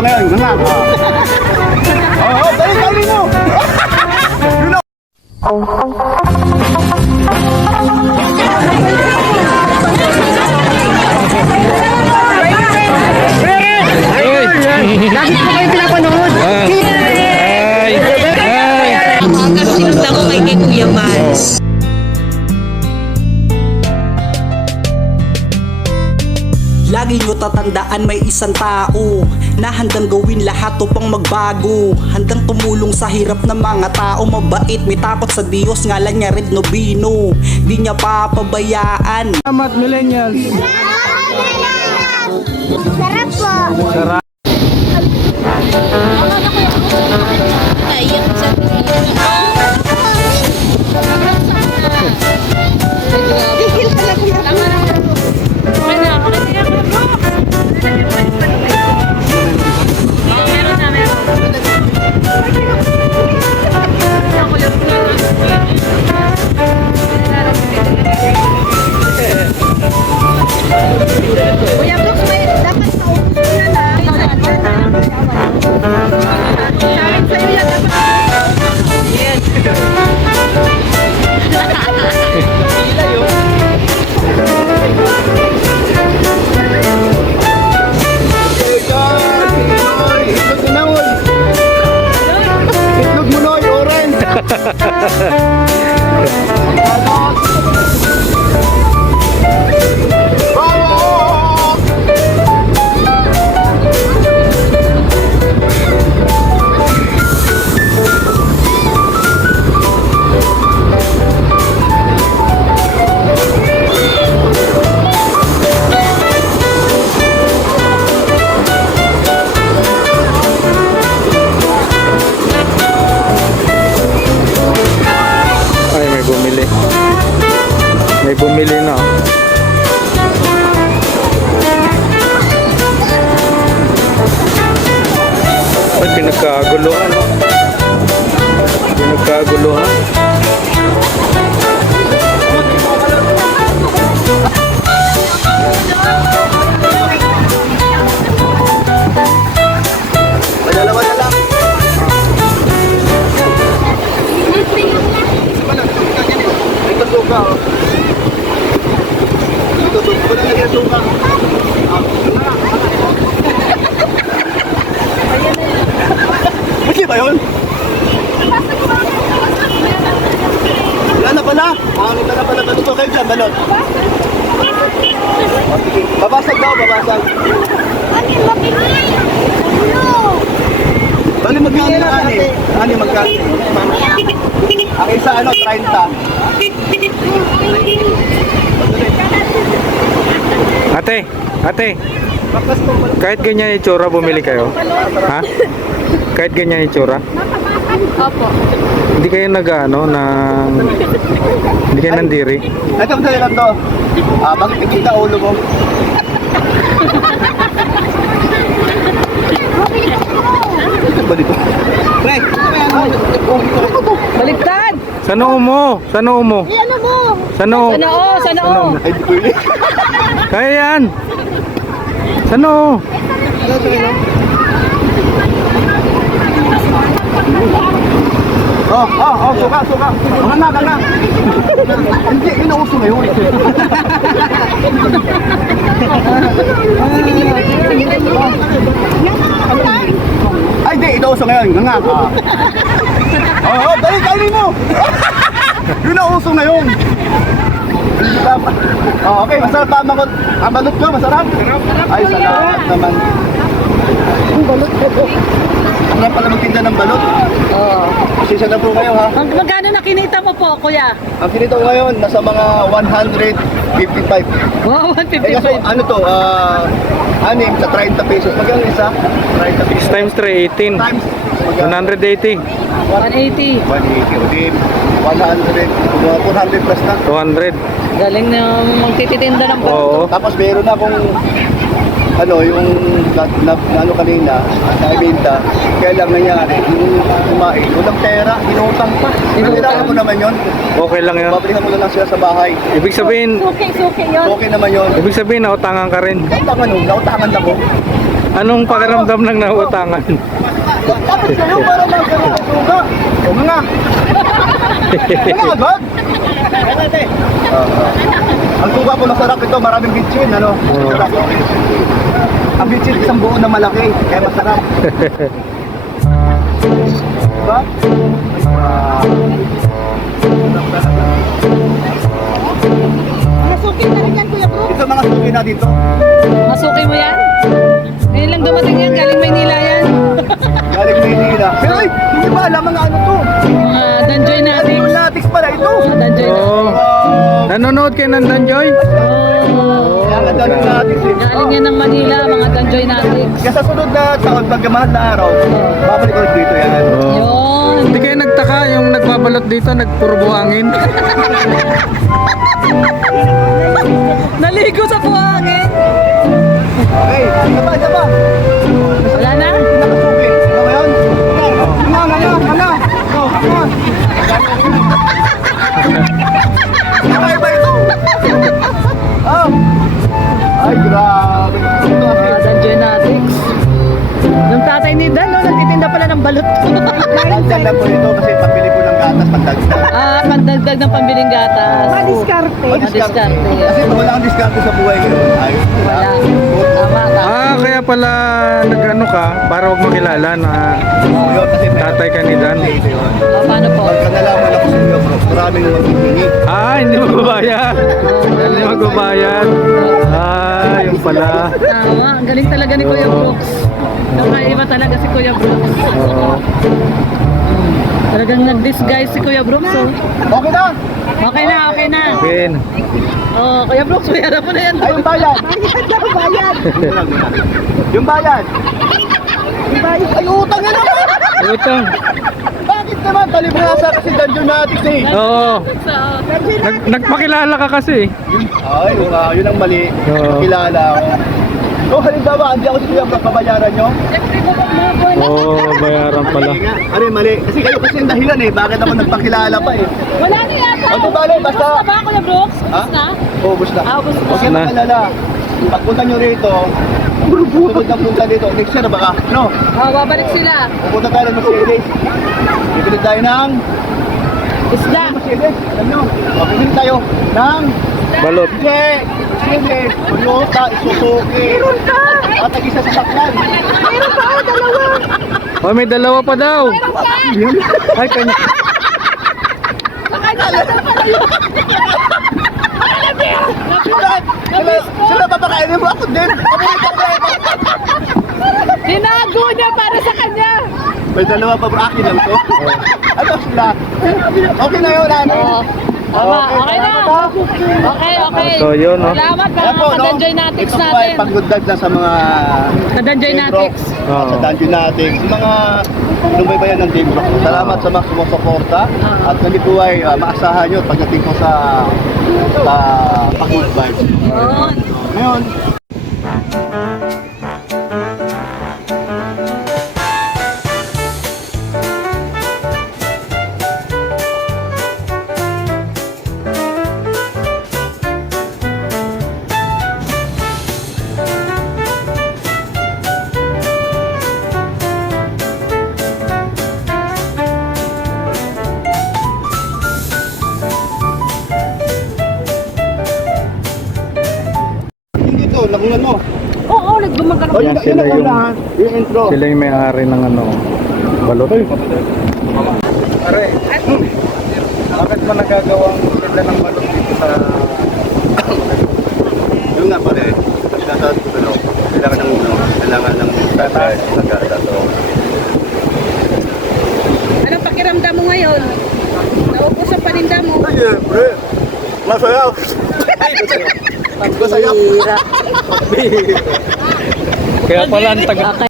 uso ngayon. Nga. Oo, dali mo. Yun na. Lagi po kayo pinapanood. Umaga, sinundan ko kay Kuya Vance. Lagi nyo tatandaan may isang tao na handang gawin lahat upang magbago. Handang tumulong sa hirap ng mga tao. Mabait, may takot sa Diyos, ngalan niya Red Nobino. Di niya papabayaan. Salamat millennials. Sarap po. Sarap. Naiyak sa Kuya Brooks, may dapat sa upo na Sabi sa'yo yan, Itlog mo noy, orange. Ay, may bumili. May bumili na. Ay, pinagkaguluhan. Pinagkaguluhan. Dalawa na lang. Ito suka, oh. Ito suka. Wala na yung suka. Kasi ba yun? Wala na pala. Ano na pala dito kayo dyan, balot. Babasag daw, babasag. Bali magkano na ani? Ani magkano? Ang isa ano, 30. Ate, kahit ganyan yung itsura, bumili kayo? Ha? Kahit ganyan yung itsura? Opo. Hindi kayo nag-ano, hindi kayo nandiri? Ito ang lang to. Bakit ikita ulo mo? Ito ba dito? Pre, Baliktad! Sa noo mo? Sa noo mo? ano mo? Sa noo? Sa noo! ay di ko yun. Kaya yan! Sa noo? Suka. Kana. Hindi, inauso ngayon. Ay, di, inauso ngayon. Nga. Oo, dali mo. Yun ang uso ngayon. Okay, masarap pa ang balot ko, masarap? Ay, salamat naman. Ang balot ko. Ang sarap pala magtinda ng balot. Oo. Pasensya na po kayo ha. Magkano na kinita mo po, kuya? Ang kinito ko ngayon, nasa mga 155. Wow, Eh kaso, ano to, anim sa 30 pesos. Magkano isa? 30 pesos. 6 times 3, 18. Times, magkano? 180. 180. 180 ulit. 100, mga 400 plus na. 200. Galing na magtititinda ng Oo. Tapos meron na akong ano, yung ano kanina, naibenta, kaya lang nangyari, yung kumain, walang pera, inutang pa. Kailangan mo naman yun. Okay lang yun. Babalihan mo na lang siya sa bahay. Ibig sabihin, Suki yun. Okay naman yun. ibig sabihin nautangan ka rin. Nautangan ako. Anong pakiramdam ng nauutangan? Kapit kayo para magkaroon ng suga. O nga. Ano agad? Ang suga po masarap ito, maraming bitchin, ano? Masarap. Ang bitchin isang buo na malaki, kaya masarap. Diba? Nasukin na rin yan, Kuya Brooks. Ito mga suki na dito. Masuki mo yan? Ngayon lang dumating yan, galing Maynila yan. Galing Maynila. Pero ay, hindi ba alam mga ano to? Mga danjoy natin. Yung latex pala ito. Danjoy natin. Oo. Nanonood kayo ng Danjoy? Oh. Kaya nga daling latex eh. Galing yan ng Manila, mga danjoy natin. Kaya sa sunod na taon, pagkamahal na araw, babalik ulit dito yan. Oo. Yun. Hindi kayo nagtaka yung nagbabalot dito, nagpuro buhangin. Naligo sa buhangin. Okay, isa pa. Wala na? Nakasuki. Ano ba yun? Ano? Ano ba ito? Ay, grabe. Mga danjoy natin. Yung tatay ni Dan, no, nagtitinda pala ng balot. Nagdagdag po ito kasi pabili po ng gatas pagdagdag. Pandagdag ng pambiling gatas. Madiskarte. Madiskarte. Kasi wala kang diskarte sa buhay ngayon. Ay, Wala. Tama, tama. Kaya pala nag-ano ka, para huwag makilala na Yun, kasi may tatay ka ni Dan. ito yun. Paano po? Pagka nalaman ako sa iyo, bro, maraming maghihingi. Hindi magbabayad. Hindi magbabayad. Yung pala. Tama, ang galing talaga ni Kuya Brooks. Kakaiba talaga si Kuya Brooks. Oo. Talagang nag-disguise si Kuya Brooks. Oh. Okay na! Okay na, okay na. Pin. Oh, Kuya Brooks, mayroon mo na yan. Ay, yung bayad! Bayad. Yung bayad! Ay, utang na naman! Utang. Bakit naman? Talibasa kasi danjo natin eh. Oo. Nagpakilala ka kasi. Ay, yun ang mali. Oo. Kilala ako. So, halimbawa, hindi ako siya papabayaran nyo. Oo, bayaran pala. Mali nga. Ano yung mali? Kasi kayo kasi yung dahilan eh. Bakit ako nagpakilala pa eh? Wala na yata. Ano bale, basta... Basta ba, Kuya Brooks? Ha? Basta na? Oo, basta. Ubus na. Huwag kayo makalala. Pagpunta nyo rito, sunod na punta dito. Next year, baka, no? Oh, babalik sila. Pupunta tayo ng Mercedes. Bibili tayo ng... Isda. Mercedes, ano? Bibili tayo ng... Balot. Hindi! Mercedes, Toyota, Suzuki. Meron ka! At ang-isa sa saklan. Meron pa ako, dalawa. Oh, may dalawa pa daw. Ay, kanya. Sila papakainin mo ako din. Tinago niya para sa kanya. May dalawa pa bro, akin lang to. Ano sila? Okay na yun, ano? Oo. Tama, okay na. Okay, okay. So, yun, no? Salamat Ayan mga po, no? ka-Danjoy Natics Ito po ay natin. pagdagdag na sa mga Ka-Danjoy Team Rock, Natics. Oo. sa Danjo Natics, mga lumbaybayan ng Team Rock. Salamat sa mga sumusuporta at kami po ay maasahan nyo pagdating po sa Pag-Good Vibes. Yun. Ngayon, dito, nakunan mo. Oo, nagdumagano. Oh, Yan, yun sila ang yung- unahan, yung intro. Sila yung may-ari ng ano, balot. Pare, bakit mo nagagawang sila ng balot dito sa... Yung nga pare, sinasabi ko ano, kailangan ng tatas sa gata. So, Anong pakiramdam mo ngayon? Naubos ang paninda mo. siyempre, masaya. Masaya. Kaya pala ang taga...